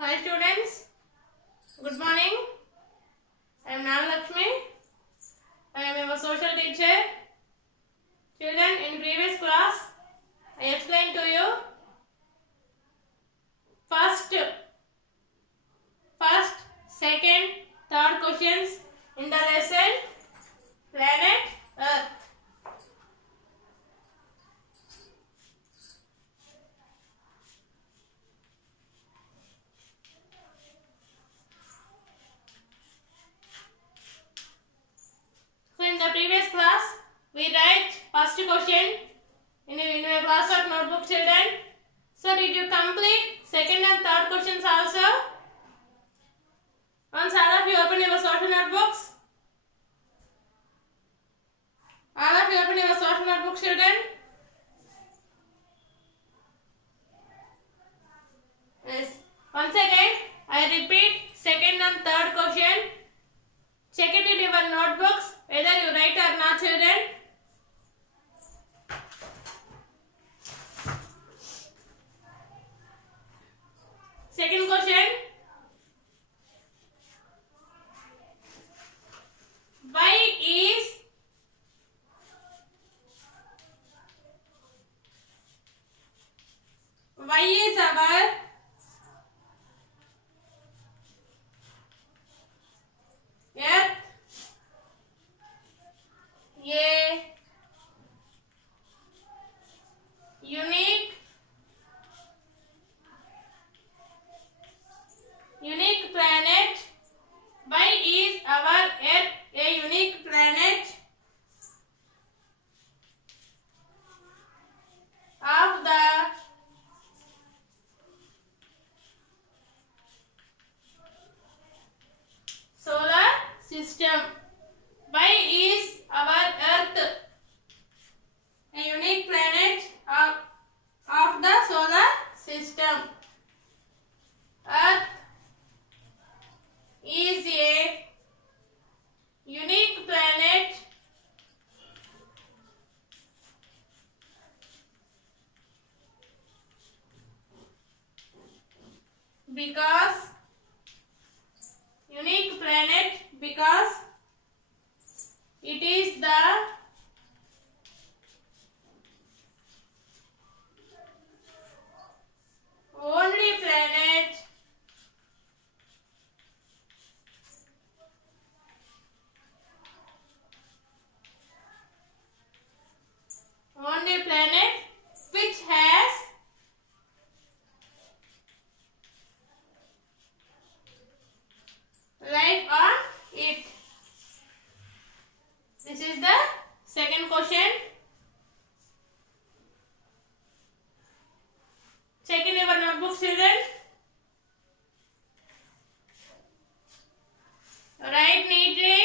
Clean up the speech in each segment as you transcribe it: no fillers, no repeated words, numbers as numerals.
Hi students, good morning. I am Nagalakshmi. I am a social teacher. Children, in previous class, I explained to you first, second, third questions in the lesson Planet Earth. So in the previous class, we write first question in your classwork notebook, children. So did you complete second and third questions also? Once all of you open your social notebooks. All of you open your social notebooks, children. Yes. Once again, I repeat second and third question. Check it in your notebooks whether you write or not, children. Second question. Why is our Earth a unique planet? Why is our Earth a unique planet of the solar system? Why is our Earth a unique planet of the solar system? Earth is a unique planet because it is the only planet which has life on it. This is the second question. Check in your notebook, children. Write neatly.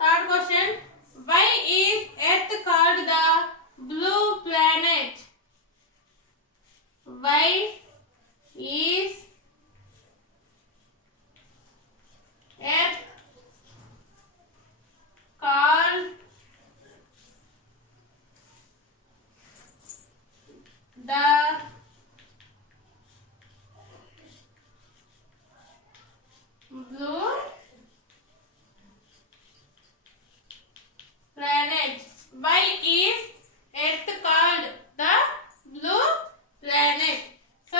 Third question. Why is Earth called the blue planet? Why is Earth called the blue planet? Why is Earth called the blue planet? So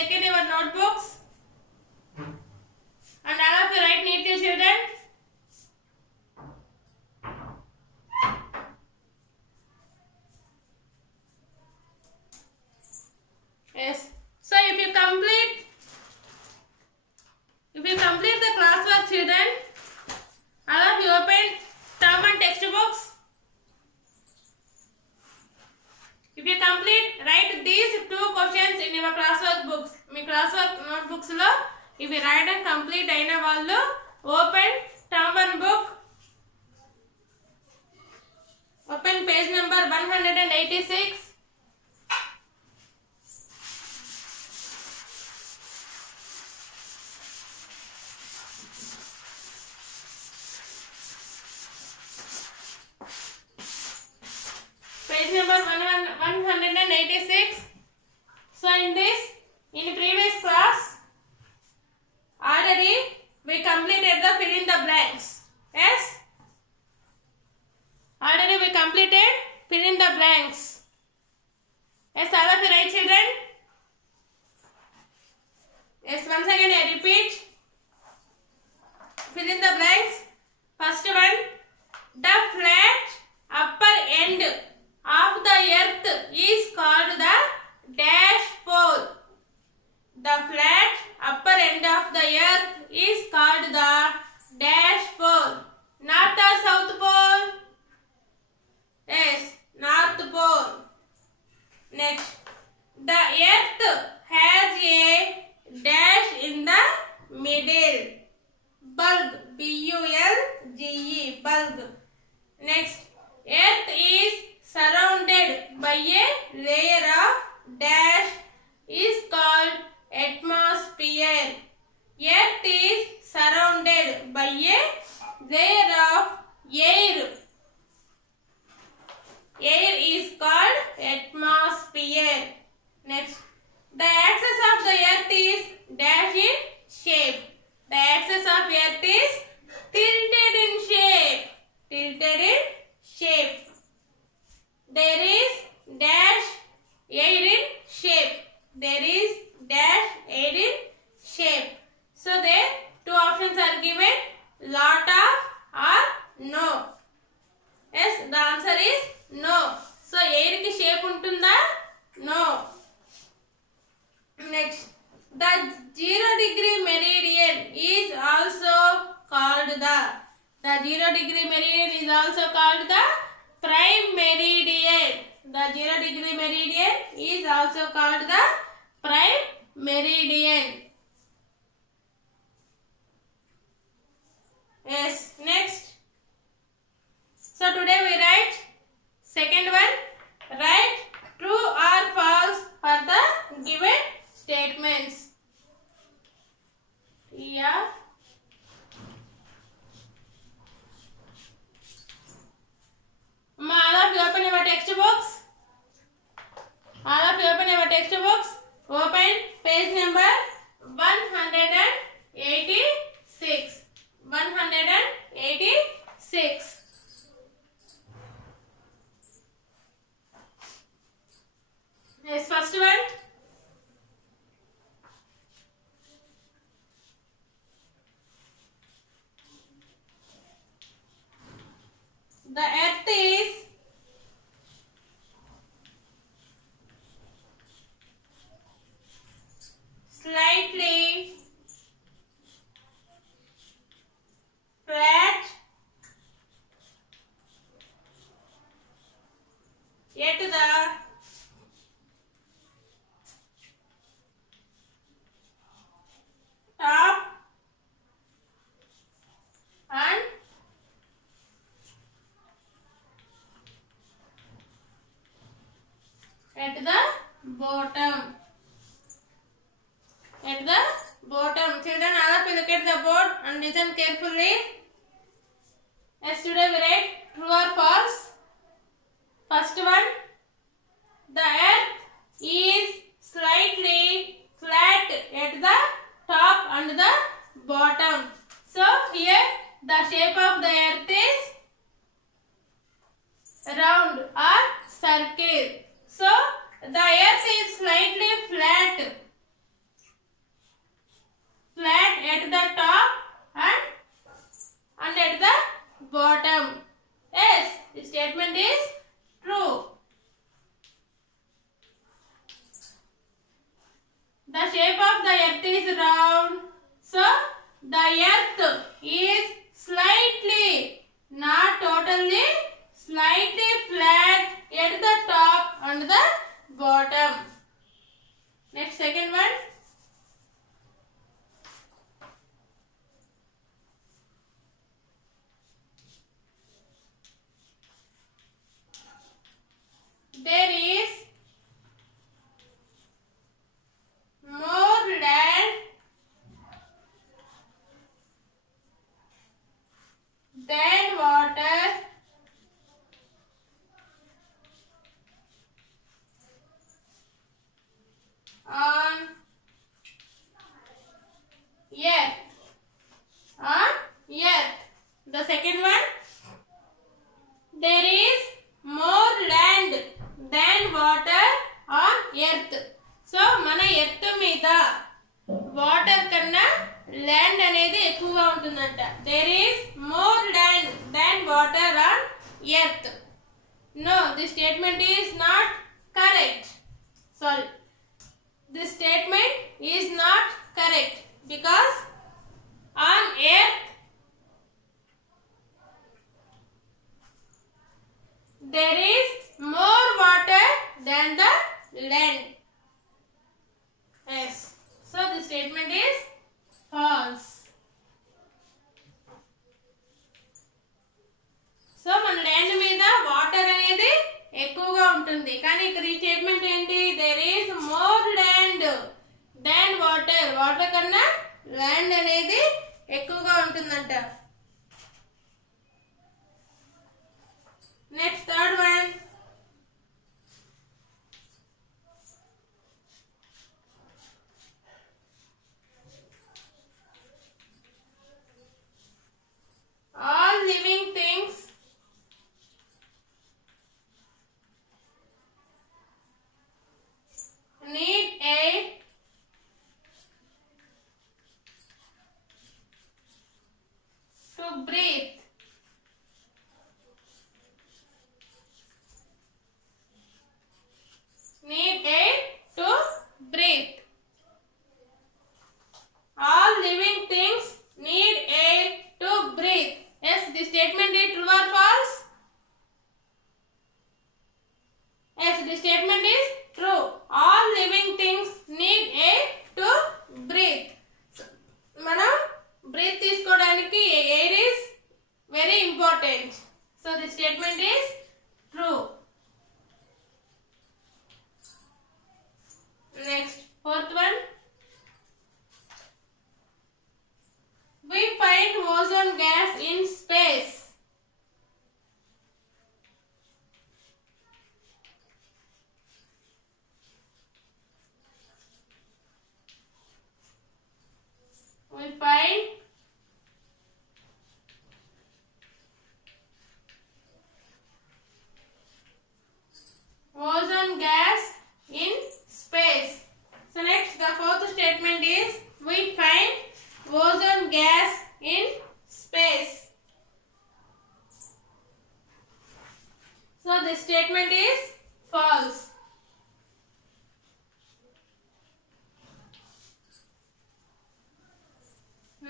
check in your notebooks and all of you write neatly, children. Yes. So if you complete the classwork, children, all of you open term and textbooks. If you complete, write these two questions in your classwork books. Me classwork notebooks లో if you write and complete అయిన వాళ్ళు open term 1 book. Open page number 186. Page number 186. So in previous class, already we completed the fill in the blanks. Yes? Already we completed fill in the blanks. Yes, all of you right, children? Yes, once again I repeat. Fill in the blanks. First one, the flat upper end of the earth is called the dash pole. The flat upper end of the earth is called the dash pole. North or south pole? Yes, north pole. Next, the earth has a dash in the middle. Bulge, B-U-L-G-E, bulge. Next, earth is surrounded by a layer of dash is called atmosphere. Earth is surrounded by a layer of air. Air is called atmosphere. Next, the axis of the earth is dash in shape. The axis of earth is tilted in shape. Tilted in shape. There is dash air in shape. There is dash air in shape. So there two options are given, lot of or no. Yes, the answer is no. So air ki shape untunda? No. Next, the 0-degree meridian is also called the 0-degree meridian is also called the prime meridian. The 0-degree meridian is also called the prime meridian. Yes, next. So today we write second one. Write true or false for the given statements. Yeah. All of you open your textbooks. All of you open your textbooks. Open page number 186. 186. Yes, first one. The earth is slightly flat at the top and at the bottom. At the bottom. Children, all of you look at the board and listen carefully. As today we write true or false. First one, the earth is slightly flat at the top and the bottom. So here the shape of the earth is round or circle. So the earth is slightly flat. The shape of the earth is round. So the earth is slightly, not totally, slightly flat at the top and the bottom. Next, second one. There is more land than water on earth. The second one. There is more land than water on earth. So మన earth మీద water కన్నా land అనేది ఎక్కువగా ఉంటుందంట. There is more land than water on earth. No, this statement is not correct. Sorry. This statement is not correct because on earth there is more water than the land. Yes. So the statement is false. So మన land మీద water అనేది ఎక్కువగా ఉంటుంది. కానీ ఇక్కడ ఈ statement ఏంటి? There is more land than water. Water కన్నా ల్యాండ్ అనేది ఎక్కువగా ఉంటుందంట. Next, third one. All living things need air to breathe. Need air to breathe. All living things need air to breathe. Yes, this statement is true or false? Yes, this statement is true. All living things need air to breathe. మనం breathe తీసుకోవడానికి air is very important. So this statement is true. Next, fourth one. We find ozone gas in space. We find ozone gas in space. So next, the fourth statement is we find ozone gas in space. So this statement is false.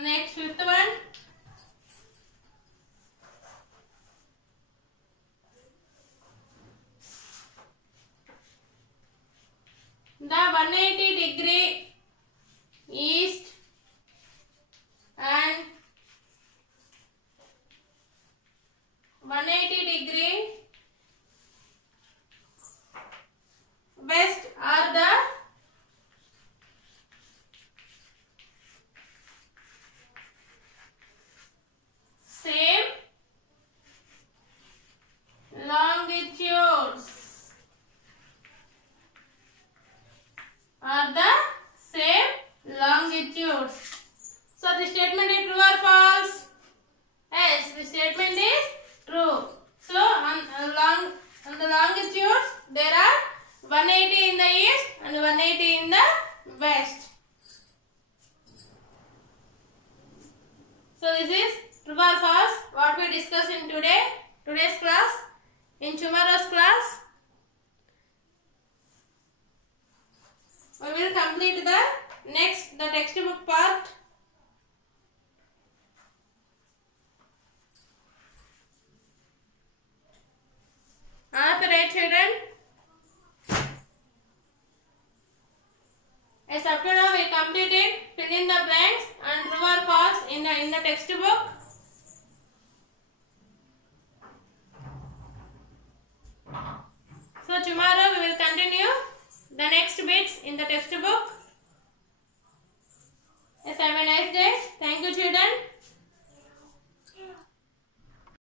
Next, fifth one. The 180-degree east and 180-degree west are the same longitudes. Are the same longitudes. So the statement is true or false? Yes, the statement is true. So on the longitudes there are 180 in the east and 180 in the west. So this is true or false what we discussed in today's class. In tomorrow's class we will children complete the textbook part. Are correct, children? Yes, up to now we completed fill in the blanks and true or false in the textbook. So tomorrow we will continue the next bits in the textbook. Yes, have a nice day. Thank you, children.